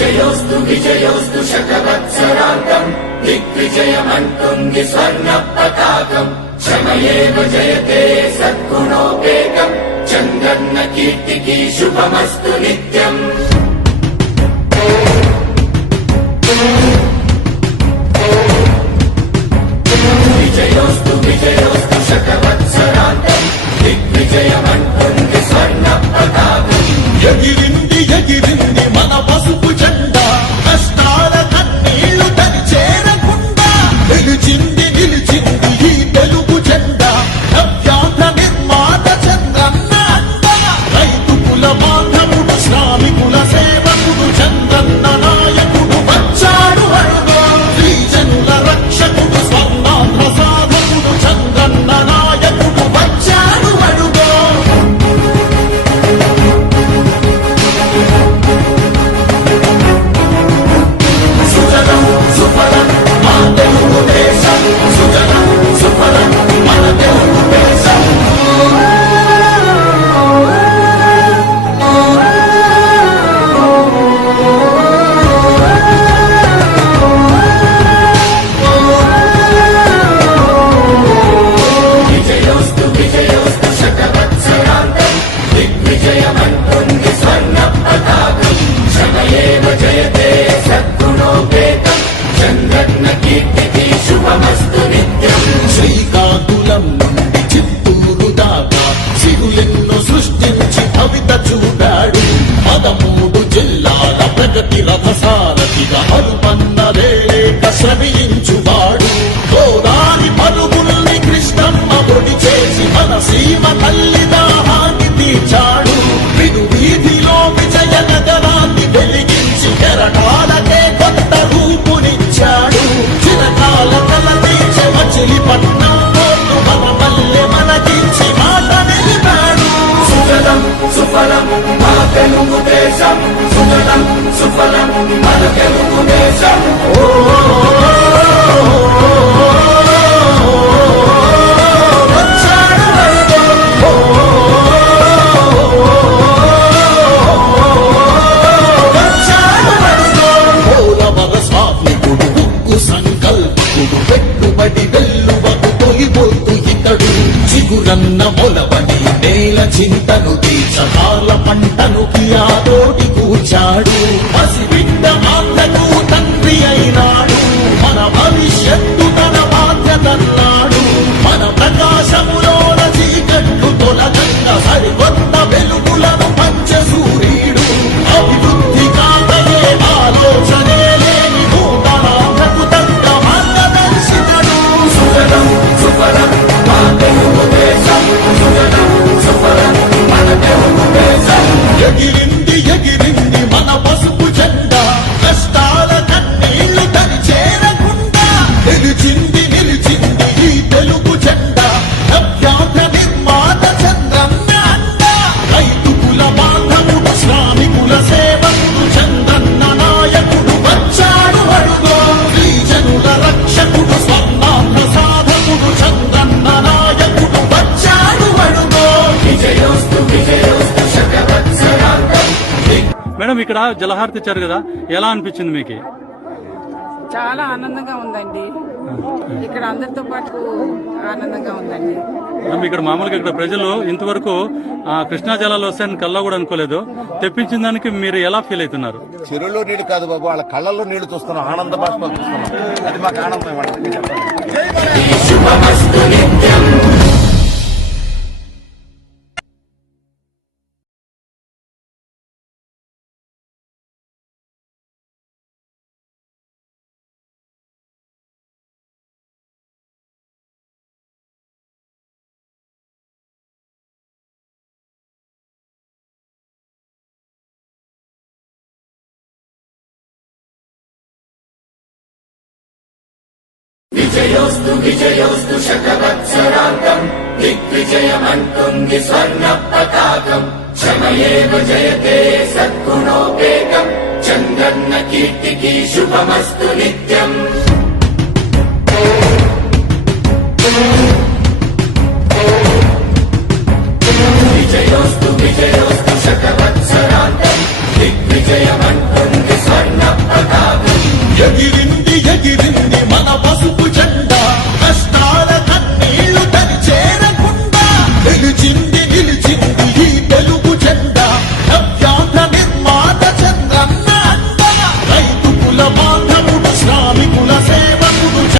విజయోస్తు విజయోస్తు శతవత్సరాంతం దిగ్విజయమంటుంది స్వర్ణ పతాకం క్షమయేవ జయతే సద్గుణోపేతం చంద్రన్న కీర్తికి శుభమస్తు నిత్యం. విజయోస్తు విజయోస్తు శతవత్సరాంతం దిగ్విజయమంటుంది స్వర్ణ పతాకం. ఎగిరింది ఎగిరింది మన పసుపు జెండా కష్టాల కన్నీళ్లు తని చేరకుండా నిలిచింది నిలిచింది ఈ తెలుగు జెండా నవ్యాంధ్ర నిర్మాత చంద్రన్న అండ రైతు కుల బాంధవుడు శ్రామికుల సేవకుడు చంద్రన్న నాయకుడు వచ్చాడు అడుగో శ్రీజనుల రక్షకుడు స్వర్ణాంధ్ర సాధకుడు చంద్రన్న నాయకుడు వచ్చాడు అడుగో. సుజనం సుఫలం మా తెలుగు దేశం సుజనం సుఫలం మన తెలుగు దేశం. విజయోస్తు విజయోస్తు శతవత్సరాంతం దిగ్విజయమంటుంది స్వర్ణ పతాకం క్షమయేవ జయతే సద్గుణోపేతం చంద్రన్న కీర్తికి శుభమస్తు నిత్యం. శ్రీకాకుళం నుండి చిత్తూరు దాకా సిరులెన్నో సృష్టించి భవిత చూపాడు 13 జిల్లాల ప్రగతి రథసారథిగా హరుపన్నదేలేక శ్రమించువాడు గోదారి పరుగుల్ని కృష్ణమ్మ ఒడి చేసి మన సీమ తల్లి దాహాన్ని తీర్చాడు విను వీధిలో విజయ నగరాన్ని వెలిగించి కెరటాలకే కొత్త రూపునిచ్చాడు చిరకాల కల తీర్చే మచిలీపట్నం పోర్టు మన పల్లె మనకించి మాట నిలిపాడు. సుజనం సుఫలం మా తెలుగు దేశం సుజనం సుఫలం మన తెలుగు దేశం. వచ్చాడు అడుగో వచ్చాడు అడుగో పోలవర స్వామికుడు ఉక్కు సంకల్పకుడు పెట్టుబడి వెల్లువకు తొలిపోతూ ఇతడు చిగురన్న మొలవని నేల చింతను తీర్చకాల పంటను కియాతోటి కూర్చాడు పసిబిడ్డ మాటకు తండ్రి అయినాడు మన భవిష్యత్తు తన బాధ్యతన్నాడు మన ప్రకాశములోన చీకట్లు తొలగంగా సరికొత్త వెలుగులను పంచే సూర్యుడు అభివృద్ధి కాకయే ఆలోచనే లేని నూతనాంధ్రకు తగ్గ మార్గదర్శితుడు. సుజనం సుఫలం మా తెలుగు దేశం సుజనం సుఫలం మన తెలుగు దేశం. ఎగిరింది ఎగిరింది మన పసుపు జెండా కష్టాల కన్నీళ్లు తని చేరకుండా నిలిచింది నిలిచింది ఈ తెలుగు జెండా నవ్యాంధ్ర నిర్మాత చంద్రన్న అండ రైతు కుల బాంధవుడు శ్రామికుల సేవకుడు చంద్రన్న నాయకుడు వచ్చాడు అడుగో శ్రీజనుల రక్షకుడు స్వర్ణాంధ్ర సాధకుడు చంద్రన్న నాయకుడు వచ్చాడు అడుగో. విజయోస్తు విజయోస్తు శతవత్సరాంతం. మేడం, ఇక్కడ జలహారతి ఇచ్చారు కదా, ఎలా అనిపించింది మీకు? చాలా ఆనందంగా ఉందండి. ఇక్కడ అందరితో పాటు ఆనందంగా ఉందండి. మేడం, ఇక్కడ మామూలుగా ఇక్కడ ప్రజలు ఇంతవరకు కృష్ణా జలాలు వస్తాయని కల్లా కూడా అనుకోలేదు. తెప్పించిన దానికి మీరు ఎలా ఫీల్ అవుతున్నారు? చెరువులో నీళ్లు కాదు బాబు, వాళ్ళ కళ్ళల్లో నీళ్లు చూస్తున్నాం, ఆనంద బాష్పాలు చూస్తున్నాం. అది మాకు ఆనందం ఇవ్వండి. శుభమస్తు నిత్యం. విజయోస్తు విజయోస్తు శతవత్సరాంతం దిగ్విజయమంటుంది స్వర్ణ పతాకం క్షమయేవ జయతే సద్గుణోపేతం చంద్రన్న కీర్తికి శుభమస్తు నిత్యం. విజయోస్తు విజయోస్తు శతవత్సరాంతం దిగ్విజయమంటుంది స్వర్ణ నిలిచింది